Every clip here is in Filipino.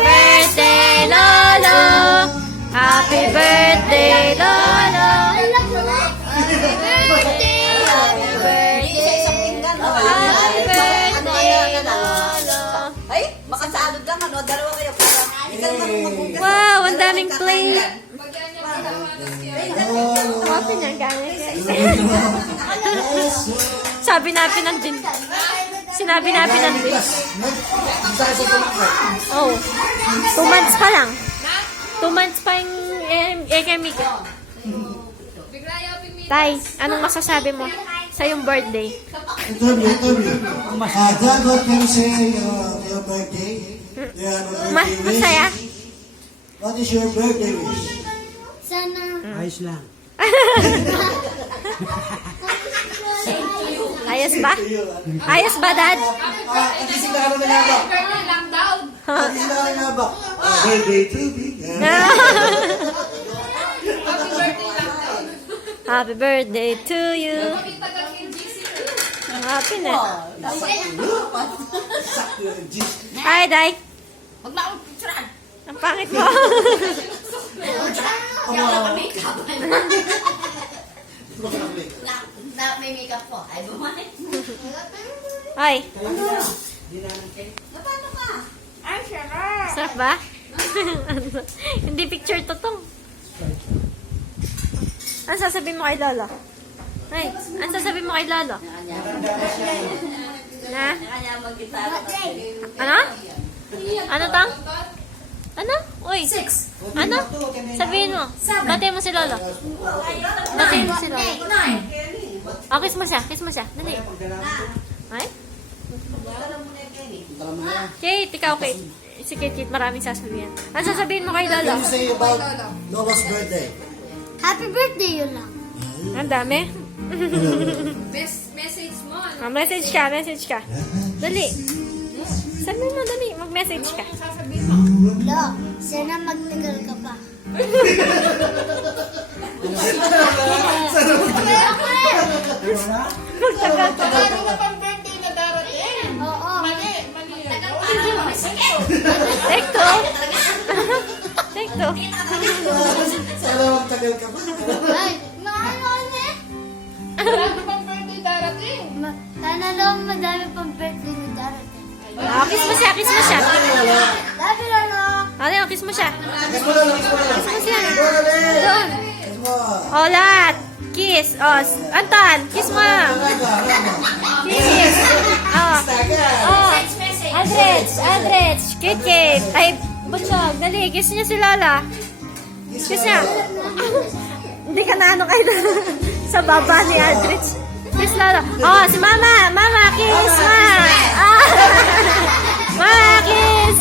birthday, Lolo! Happy birthday, Lolo! Happy birthday! Happy birthday! Happy birthday, Lolo! Ay, makasalod lang, ano? Dalawa kayo para. Wow, ang daming plate. Happy niya, ganyan. Sabi natin ng din. Sinabi natin ng din. Oh, 2 months pa lang. 2 months pa yung Mika. Tay, anong masasabi mo sa yung birthday? Interview. Dad, what can you say your birthday? Masaya? What is your birthday wish? Sana. Ayos lang. Ayos ba? Ayos ba, Dad? Gising na kami na ba? Gising na kami na ba? Birthday to be. Happy birthday to you. Happy na. Hi, Day. Huwag na akong picturean. Ang pangit mo. May makeup po. Ay, bumalik. Ay, Paano ka? Ay, sarap ba? Hindi picture to tong. Ano sasabihin mo kay Lolo? Ay, ano sasabihin mo kay Lolo? Na? Kanya mag-gitara. Ano? Ano tong? Ano? Uy. Ano? Sabihin mo. Batiin mo si Lolo. Batiin mo si Lolo. Oh, kiss mo siya. Kiss mo siya. Dali. Ay? Kate, ikaw Kate. Si Kate, maraming sasabihin. Ano sasabihin mo kay What Lolo? can you say about Noah's birthday? Happy birthday yun lang. Ang dami. Message mo. Message ka. Dali. Sabihin mo, dali. Mag-message ka. Lo, sana magtagal ka pa. Magtagal pa. Ano ka pang birthday na darating? Oo. Mali. Tekto. Tekto. Sana magtagal ka pa. Ay, maano eh. Ano pang birthday darating? Sana lang madami pang birthday na darating. Ah, kiss mo siya. Kiss mo siya. Dami lalo. Ano, kiss mo siya. Kiss mo lang. Kiss mo siya. Dali. Doon. Kiss mo. Oh, lahat. Kiss. Oh, Anton, kiss mo. Kiss. Oh. Oh. Aldrich. Kate. Ay, Butchog. Dali, kiss niya si Lola. Kiss niya. Hindi ka na ano kayo sa baba ni Aldrich. Kiss Lola. Oh, si Mama. Mama, kiss ma. Ah. Mama, kiss.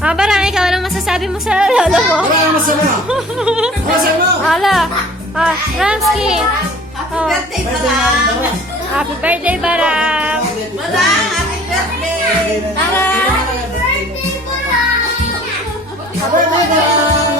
Ah, barang ikaw, ano masasabi mo sa lolo mo? Wala masama. Hala. Ah, Ramsky. Oh, Birthday pa lang. happy birthday, Barang. Madang, happy birthday. Barang. Birthday ko lang. Happy birthday.